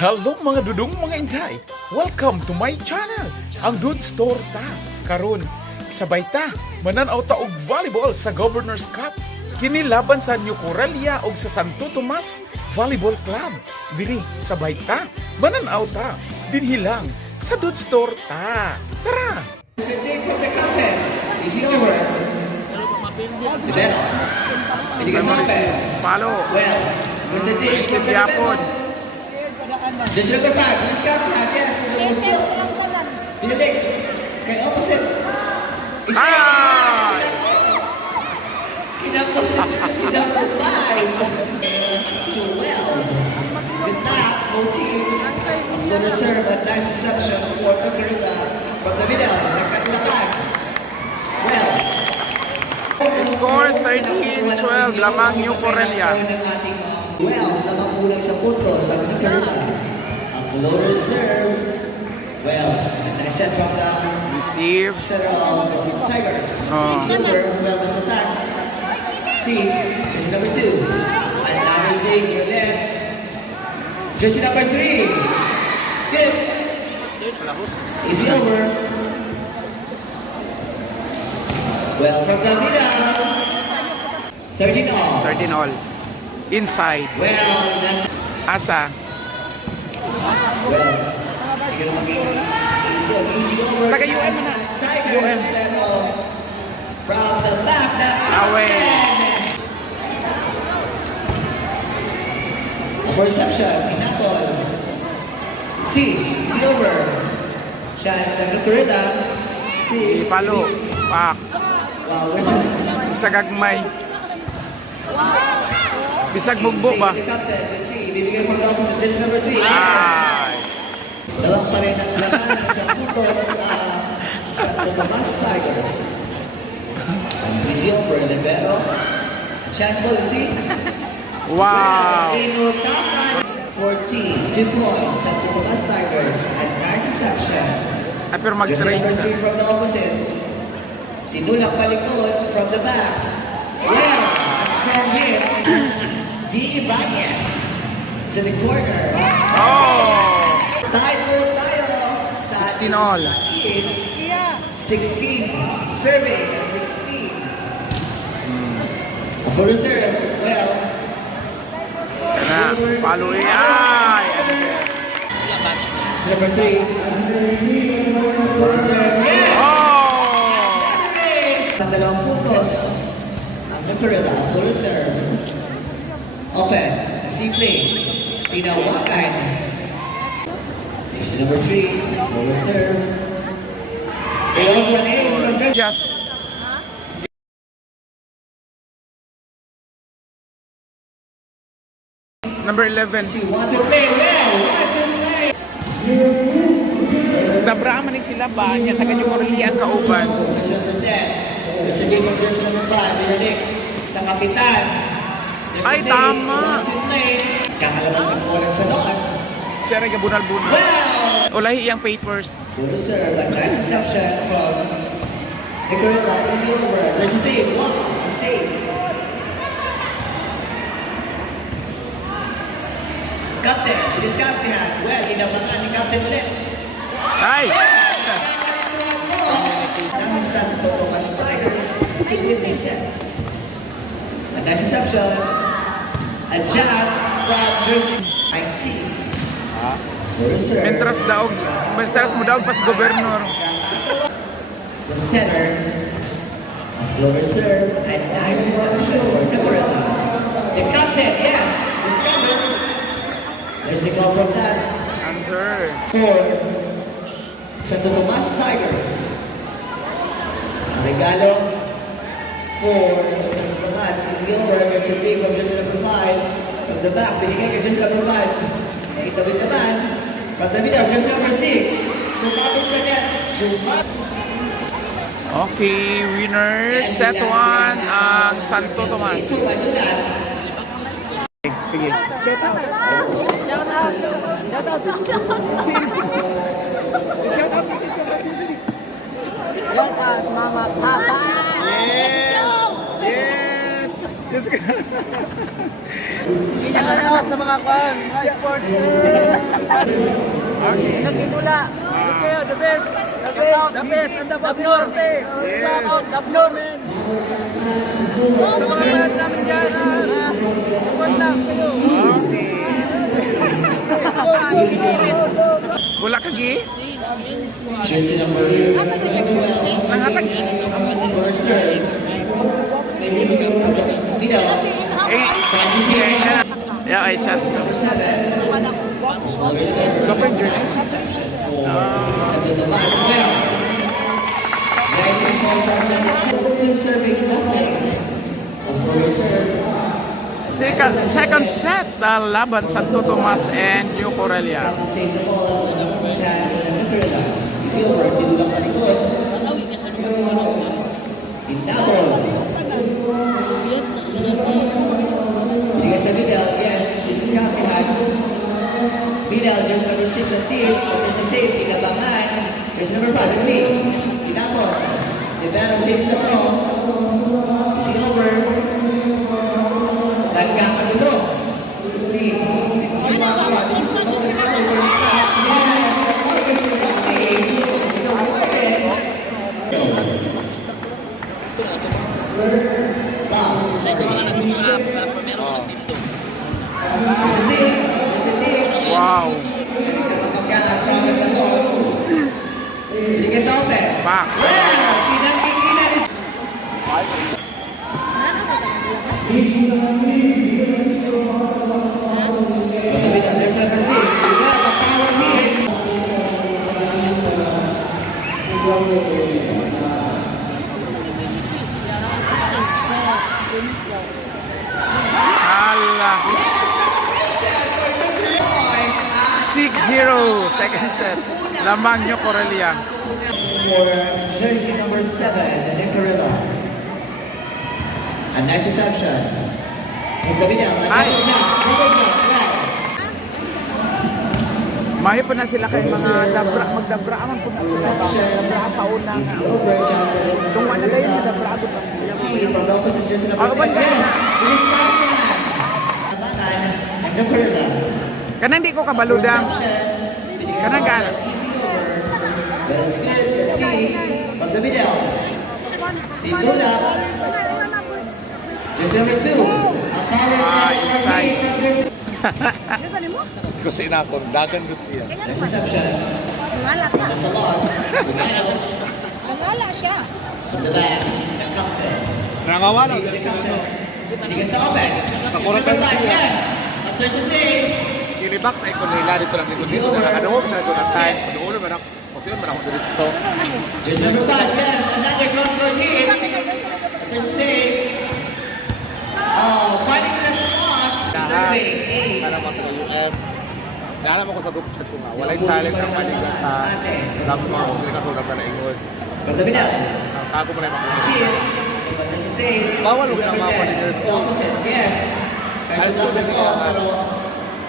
Hello mga dudong mga inday. Welcome to my channel, ang Dude Store ta. Karon, sabay ta mananaw ta og volleyball sa Governor's Cup. Kinilaban sa New Coralia og sa Santo Tomas Volleyball Club. Diri, sabay ta mananaw ta. Dinhi lang sa Dude Store ta. Tara! Sitting from the captain. Is he over? Dibero. Hindi ka sabi. Palo. Well, we're sitting from the Yapon. Just look at that. This captain, yes, is the most Felix. Kay opposite. Ah! Kinapos si number 5. So well, with that, both teams of the reserve a nice reception for Nukarila from the middle. Nagkatulatan. Well, Score 13-12 lamang New Corelia. well, lamang po lang sa puntos ang Nukarila. A floater serve. Well, a nice set from the Receive. center of the Tigers. Silver, well, there's attack. See, jersey number 2. And averaging your net. Jersey number 3. Skip. Easy over. Well, from the middle. 13 all. 13 all. Inside. Well, that's... Asa. Well, you're maging easy over. Taga-UM na. Tigers. Pero, from the back, that Away. A perception, pinapol. See over. Chance sa Nukarila. See. Palo. Pak. Wow, where's this? Bisag agmay. Bisag mugbo ba? The captain, let's see. Bibigay from the opposite, jersey number 3. Ay. Dalawang pa rin ang laman sa putos sa Tomas Tigers. And easy over, libero. Chance ball, let's see. Wow. Inutakan. 14, 2 points sa Tomas Tigers. And nice reception. Ay, pero Jersey mag-trade number sa. 3 from the opposite. Tinulak palikod from the back. Well, a strong hit. D. Ibanez to the corner. Oh! Tayo tayo. 16 all. Is 16. Serving at 16. For reserve, well. Na, palo eh. Ay! Number 3. For reserve, yes! Oh! Ang dalawang puntos. Ang Nukarila, full reserve. Open. Simple. Tinawakan. Jersey number 3. Full reserve. It also is from Jersey. Just. Number 11. Want to play well. Want to play. Dabra man ni sila ba? Nya taga New Corelia ang kauban. Jersey number 10. There's a lead of jersey number 5. Binadik sa kapitan. There's Ay, a save. tama. Want to play. Kakalabas ang bolang sa loob. Siya rin gabunal-bunal. Well. Ulahi iyang papers. Full reserve, a nice reception from Nicaragua. Is over. There's a save. Wow, a save. Captain, it is captain. Well, inabakan ni Captain ulit. Ay! Ng Santo Tomas Tigers to win the set. A nice reception. A jab from jersey 19. Full reserve. Mentras mo daw pa sa gobernador. The center, a flow reserve, and nice reception for Nukarila. The captain, yes, it's coming. There's a goal from that Under. for Santo Tomas Tigers. Regalo for Santo Tomas is over. There's a team from jersey number 5 from the back. Binigay kay jersey number 5. Nakitabit naman from the middle, jersey number 6. Sumabit sa net. Okay, winner. Set 1 ang Santo Tomas. Sige. Shout out. Shout out. Shout out. Shout out kasi shout out. Shout out, Mama, Papa. Yes! Yes! Salamat sa mga kwan, mga sports. Nagkikula. Okay, the best. The best. And the Norte. Shout out, Dabnor, man. Sa mga fans namin dyan, support lang kayo. Wala ka gi? Jersey number 20. Nangatag. Vidal. Yeah, I chat. Kapag jersey. To the box well. Nice and ball from the serving nothing. For reserve. Second set laban Santo Tomas and New Corelia. Kapag saves the ball, chance and Nicola. Silver, tinulak na likod. Pintabol. Binigay sa Vidal, yes, diniskapihan. Vidal, jersey number 6 ang team. After sa save, tinabangan. Jersey number 5, let's see. Pintabol. Libero saves the ball. Silver. Nagkakagulo. See. Wow. Pak. Ala. 6-0 second set. Lamang New Corelia. For jersey number 7, Nicarilla. A nice reception. Ay. Mahi po na sila kay mga magdabra man po na sila ba? Dabra sa una. Kung ano na yun, dabra ko pa. Ako ba guys? Kanang di ko kabaludang. Kanang gano'n. That's good. Let's see. From the middle. Tindula. Jersey number 2. A power Inside. Kasi inakon, dagan doon siya. Reception. Ngala The salon. Ngala siya. From the back. The captain. Nangawala. See the captain. Binigay sa open. Nakuratan Super siya. yes. At there's a save. Ilibak na ikon nila dito lang dito. Dito na nakadungog sa doon ang time. Paduulo man ako. Kasi yun man ako dito. Jersey number 5. Yes. Another cross-court hit. At there's a save. Oh, finding the spot. Serving. 8. Para makaluan. Naalam ako sa group chat ko nga. Walay challenge ang maligan sa tapos mga kung nasulat na ingon. From the middle. Ang tago mo na yung makulit. Team. But there's a save. Bawal Jersey ang number mga 10. panigers. The opposite. Yes. Tries to block the ball, pero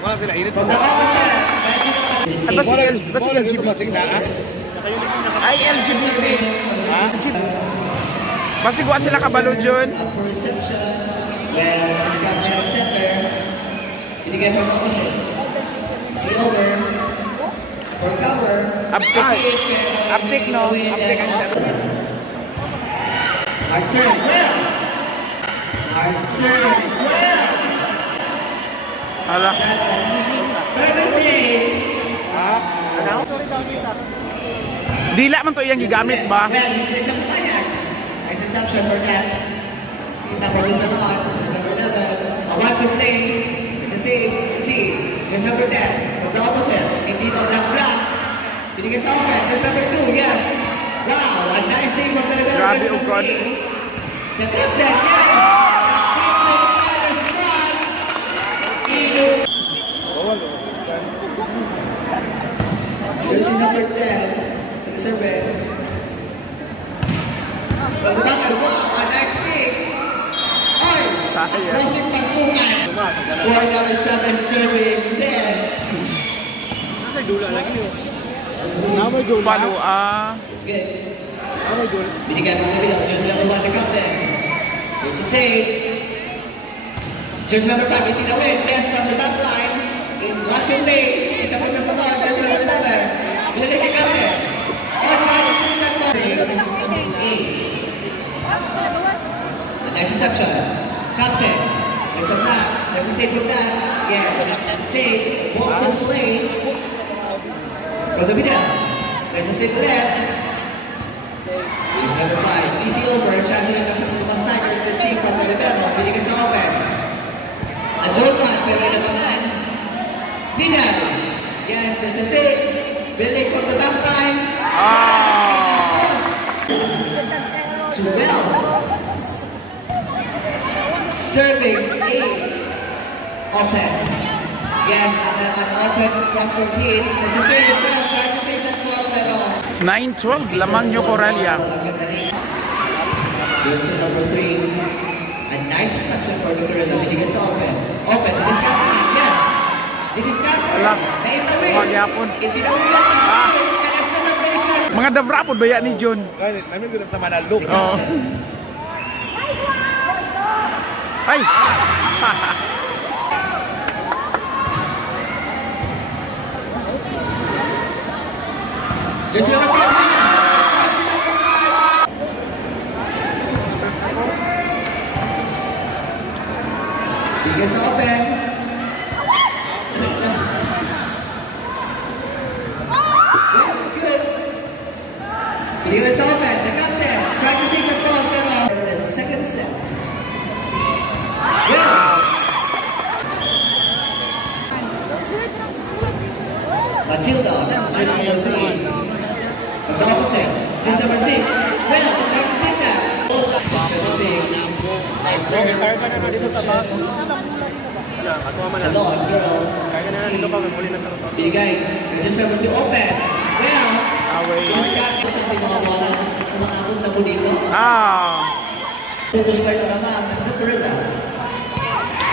Wala sila init. from the opposite. At basi LGBT. Ay, LGBT. Ha? Basi guwa sila kabalo dyan. Up for reception. Well, it's got check center. Binigay from the opposite. See over. For cover. Uptick, no? Uptick ang set. Hard serve. Well. Hard serve. Well. Hala. Services. Ano? Dila man to iyang gigamit ba? Well, hindi siya papayag. Nice reception for that. Kita for the salon. Just number 11. A one to play. It's a save. See. Just number 10. From the opposite. Hindi pa black. Binigay sa open. Just number 2. Yes. Wow. A nice save from the libero. Grabe, Just number Ugod. 3. The captain. Yes. Captain Carlos Franz. Ino. Jersey number 10. Sa the service. From the back. Wow. A nice kick. Ay. Sayang. Crossing pagpungan. Score number 7. Serving 10. Balo It's good. Binigay mo na bilang. Jersey number 1 the captain. There's a save. Jersey number 5, Itina Win. Yes, from the back line. In Latin lane. Kita punta sa ball. Jersey number 11. Binalik kay Captain. Outside, assistant ball. 8. The next reception. Captain. There's a block. There's a save from that. Yes, save. Ball's in play. From the middle. There's a save to left. Jersey number 5. Easy over. Chance ulit ang sa Pumas Tigers. Let's see from the libero. Binigay sa open. Azurkan, pero naman. Dinal. Yes, there's a save. Billy from the back line. Suvel. Serving 8. Open. Yes, an open cross 14. There's a save. Well, trying to save that ball, pero 9-12, lamang New Corelia. Jersey number 3. A nice reception for the Corella. Binigay sa open. Open. Diniscard na. Yes. Diniscard na. Wala. Naitawin. Magyapon. Itinawin lang ang and celebration. Mga davrapod ba yan ni John? Namin ko sa Manaluk. Oo. Ay! Jersey number 5. Jersey number 5. Binigay sa open. Yeah, it's good. Binigay sa open. The captain tried to save the ball, pero the second set. Yeah. Matilda, jersey number 3. From the opposite, jersey number 6. Well, trying to save that. Jersey number 6. Kaya ka naman dito sa bus. Sa Lord, girl. Kaya ka naman dito ka. Muli na ito. Binigay. Jersey number 2 open. Well, Away. discard sa ating mga bola. Umakabot na po dito. Putos pa ito naman. Ang Corella.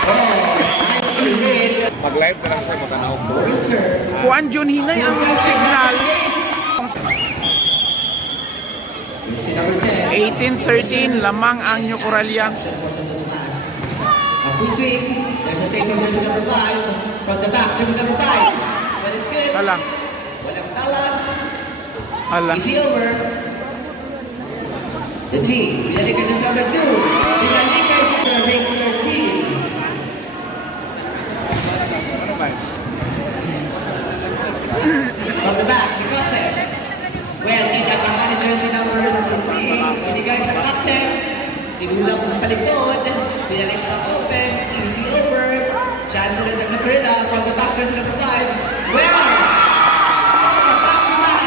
Oh, nice to hit. Mag-live ka lang sa matanaw ko. Reserve. Kuan John Hinay ang signal. Jersey number 10. 18-13, lamang ang New Corelia. A free swing. There's a save from jersey number 5. From the back, jersey number 5. That is good. Ala. Walang talag. Ala. Easy over. Let's see. Binalik ka jersey number 2. Binalik ka sa ring 13. From the back, the captain. Well, inatama ni jersey number 3. Binigay sa captain. Tinulang ang palikod. Binalik sa open. Easy over. Chance ulit ang Corella. From the back, jersey number 5. Well! Oh, back to back.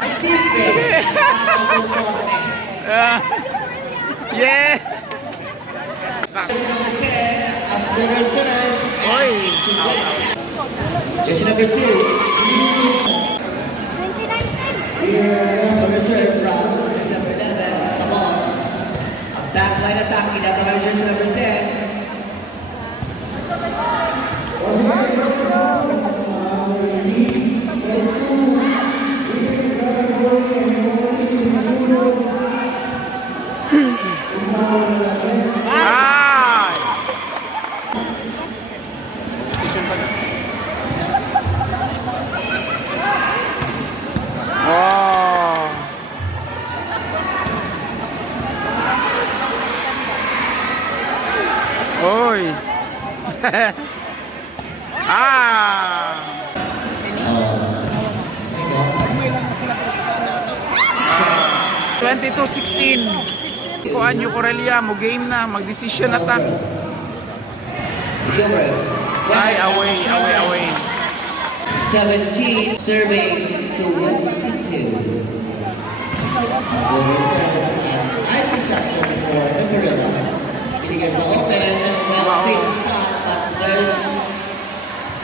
I think Yeah! jersey number 10. After reserve. Oy! Jersey number 2. From reserve from jersey number 11, Sabon. A backline attack, inatala ng jersey number 10. Ay! Oh! Oy! Ah! 22-16. Kuan New Corelia mo game na, mag-decision na ta. It's over. Ay, away. 17 serving to 1-2. Nice reception for the Corella. Binigay sa open. Well, same spot, but there's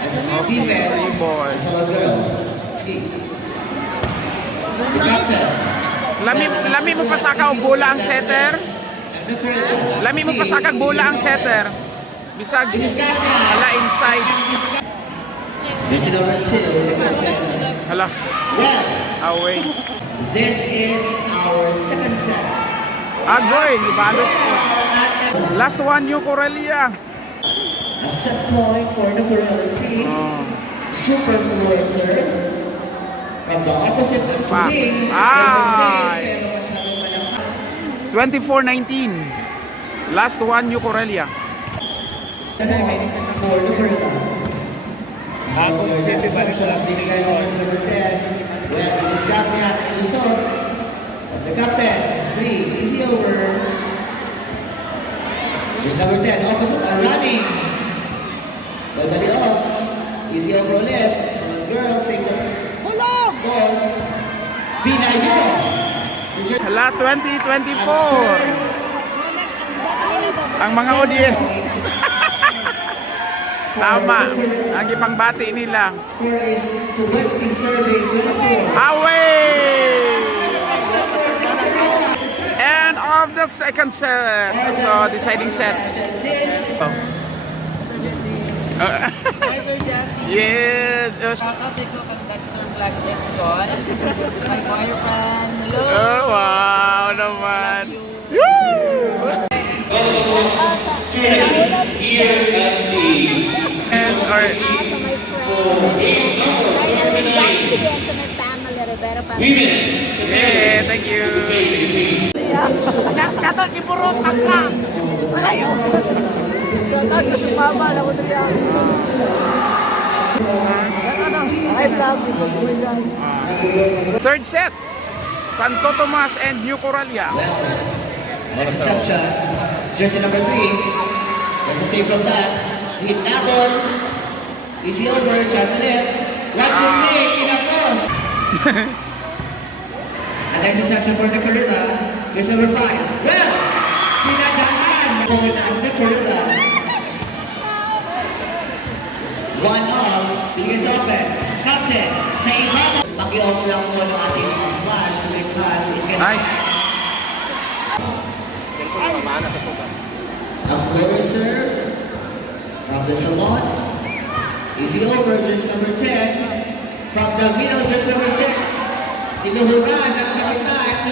a defense. As a girl. Sige. The captain. Lami mo pasaka og bola ang setter. Lami mo pasaka og bola ang setter. Bisag ala inside. Jersey number 2, the captain. Hala, Well, away. this is our second set. Agoy, libalos ko. Last one New Corelia. set point for the Corelli. Super floor serve. From the opposite swing. Ay! 24-19. Last one, New Corelia. For the Corella. Atong City ba rin sila? Binigay sa first number 10. Well, it is Captain Luzon. The captain, 3, easy over. First number 10, opposite are running. Bali up. Easy over ulit. Sunod girl, save the ball. Pinayo. Hala, 2024. Ang mga audience. Tama. Ang ipangbati nila. Score is 20 serving 24. Away! End of the second set. So, deciding set. Hi, Sir Jesse. Yes. Kakapit ko kang Dexter Flags Escon. My boyfriend. Hello. Oh, wow naman. Woo! Hands are... To my friends, and to my family, Rivera family. Yeah, thank you. Katot ni Burot Akla. Ayaw. Katot ko si Mama na mo diri ako. Ay, vlog. Third set. Santo Tomas and New Coralia. Next reception. Jersey number 3. There's a save from that. Hit that ball. Easy over. Chance on it. One, two, three. Pinakos. And next reception for the Corilla. Jersey number 5. Well, pinadaan. Point of the Corilla. One all. Biggest open. Captain. Sa ibang. Paki-off lang po ng ating flash with pass. Ay. A floater serve from the salon. Easy over, just number 10. From the middle, just number 6. Tinuhuran ng kapitan.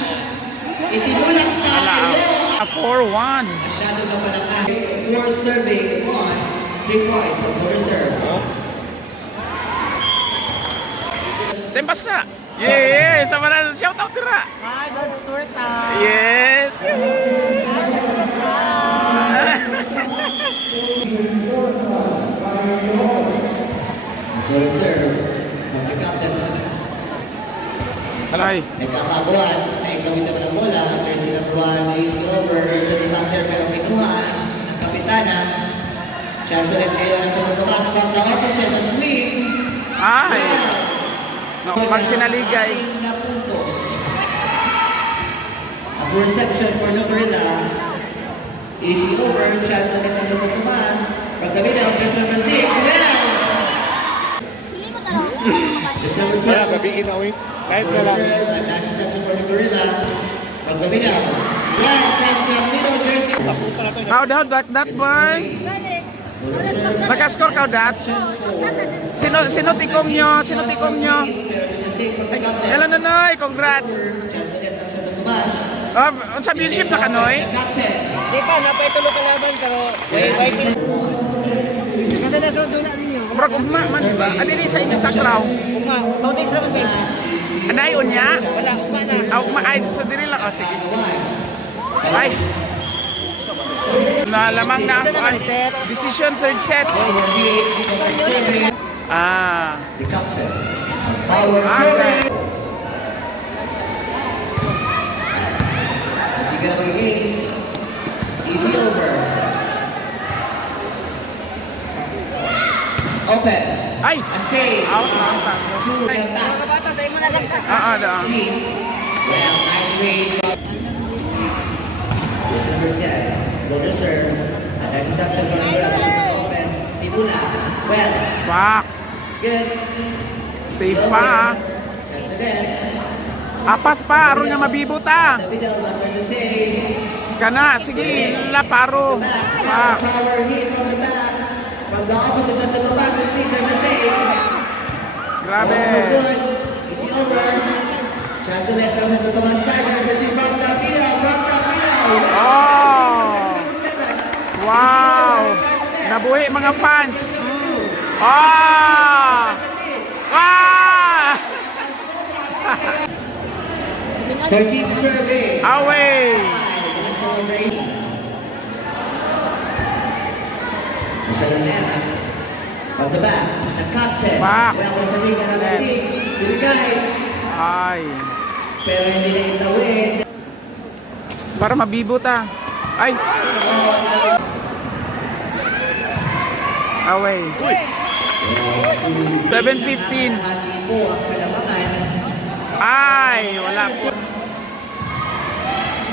Itinulak pa. A 4-1. Masyado na malakas. 4 serving, 1. 3 points of floater serve. Tempas na. Yeah, sama na. Shout out tira. Hi, God's Stewart. Yes. Floater serve from the captain. Ay. Nagkakaguan, ay gawin naman ang bola. Jersey number 1, easy over. Versus Panther, pero kinuha ng kapitana. Chance ulit kayo ng sa magkabas. From the opposite, a swing. Ay. No, pag sinaligay. Ating na puntos. A reception for the Gorilla. Easy over. Chance ulit ng sa magkabas. From the middle, just number 6. Well! Pili mo talaga. Just number 12. Wala, babiin na wait. Kahit na lang. And last reception for the Gorilla. From the middle. Well, from the middle, jersey. How that boy? Naka-score ka dat? Sino tikom nyo? Sino tikom nyo? Hello Nonoy, congrats. Oh, sa music na kanoy? Di pa, napaitulo ka laban pero waiting. Kasi nasundo na ninyo. Murag ugma man ba? Adili sa inyong takraw. Uma, bautis naman kayo. Anay unya? Wala, uma na. Ah, ugma ay sa diri lang oh, sige. Ay. Nalamang na ako ay. Decision third set. Ah. The captain. Power serving. Hindi ka na mag-ace. Easy over. Open. Ay. A save. Out na ang tang. Two and back. Bata, sa'yo mo na lang. Daan. Team. Well, nice read. This is number 10. Loader serve. And next reception from the first open. Tibula. Well, Pak. it's good. Safe pa. Chance again. Apas pa, aron niya mabibot ah. The middle, but there's a save. Kana, sige, laparo. Pak. Power hit from the back. From the opposite side of the pass, and see there's a save. Grabe. Also good. Easy over. Chance ulit ng Santo Tomas Tigers. Let's see from the middle. From the middle. Oh. Wow. Nabuhi mga fans. Ah! Ah! Thirteenth survey. Away! Salonera. From the back, the captain. Back. Well, sa liga ng league. Binigay. Ay. Pero hindi na itawid. Para mabibo ta. Ay. Away. 7:15. Hati po ang kalabangan. Ay, wala po.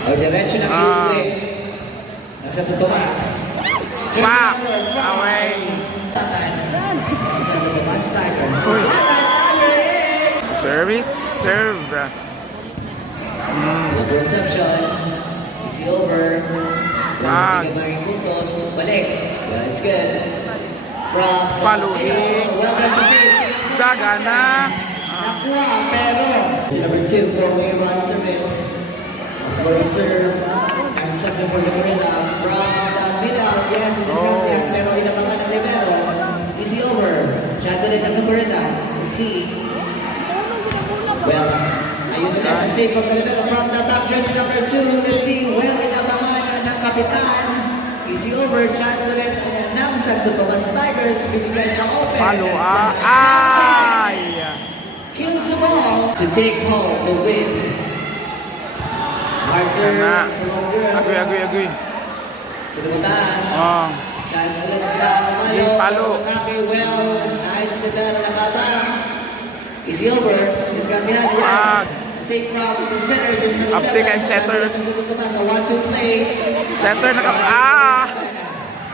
O diretso ng iuwi. Ang Santo Tomas. Back. Away. Santo Tomas Tigers. Uy. Service, serve. Good reception. Easy over. Back. Walang puntos. Balik. Well, it's good. From the Following. middle. Well, there's a save. Gagana. Nakuha, pero. Number 2, four-way run service. Floor serve. As a second for Limerilla. From the middle. Yes, it is correct. Pero inabangan ng libero. Easy over. Chance ulit ang Limerilla. Let's see. Well, ayun ulit ang save from the libero. From the top jersey number 2. Let's see. Well, inabangan ng kapitan. Easy over. Chance ulit ng Santo Tomas Tigers. Binigay sa open. Palo. Ay. Kills the ball to take home the win. Marcer, Tama. Slower, Agoy. sa lumabas. Oh. Chance ulit nila, Yung palo. Matake, well, nice na dara na kaba. Easy over. It's got behind the Wag. Save from the center. There's number Uptick 7. and setter. Sa lumabas, a 1-2 play. Setter na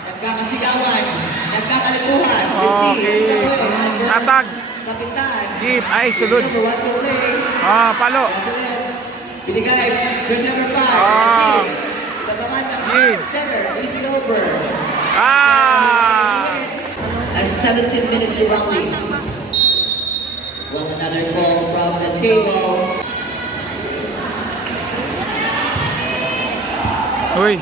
Nagkakasigawan. Nagkakalituhan. Let's see. Okay. Atag. Kapitan. Give. Ay, sulod. Number 1-2 play. Ah, palo. Binigay, jersey number 5. Ah. Tabangan ng Give. center. Easy over. Ah. As 17 minutes to rally. Well, another ball from the table. Uy.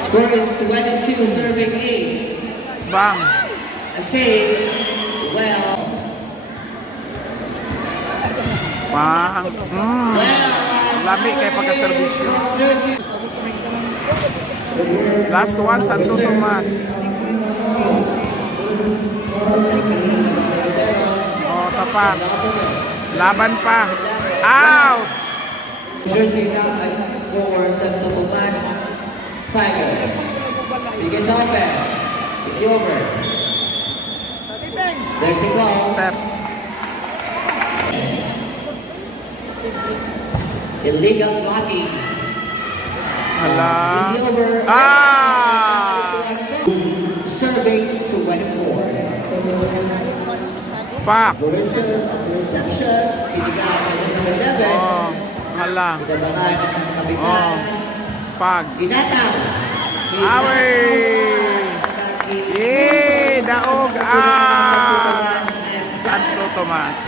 Score is 22, serving 8. Bang. A save. Well, Bang. Lami kay pagka-servisyo. jersey. Last one, Santo Tomas. Oh, tapat. Laban pa. Out. Jersey number 4, Santo Tomas Tigers. Biggest open. It's over. There's a goal. Step. Illegal blocking. Hala. It's over. Ah. Serving to 1-4. Pak. Reserve of reception. Binigay by number 11. Oh. Hala. Pinabangan ng kapitan. Oh. Pag. Ginatang. Away. Daog. Ah. Santo Tomas.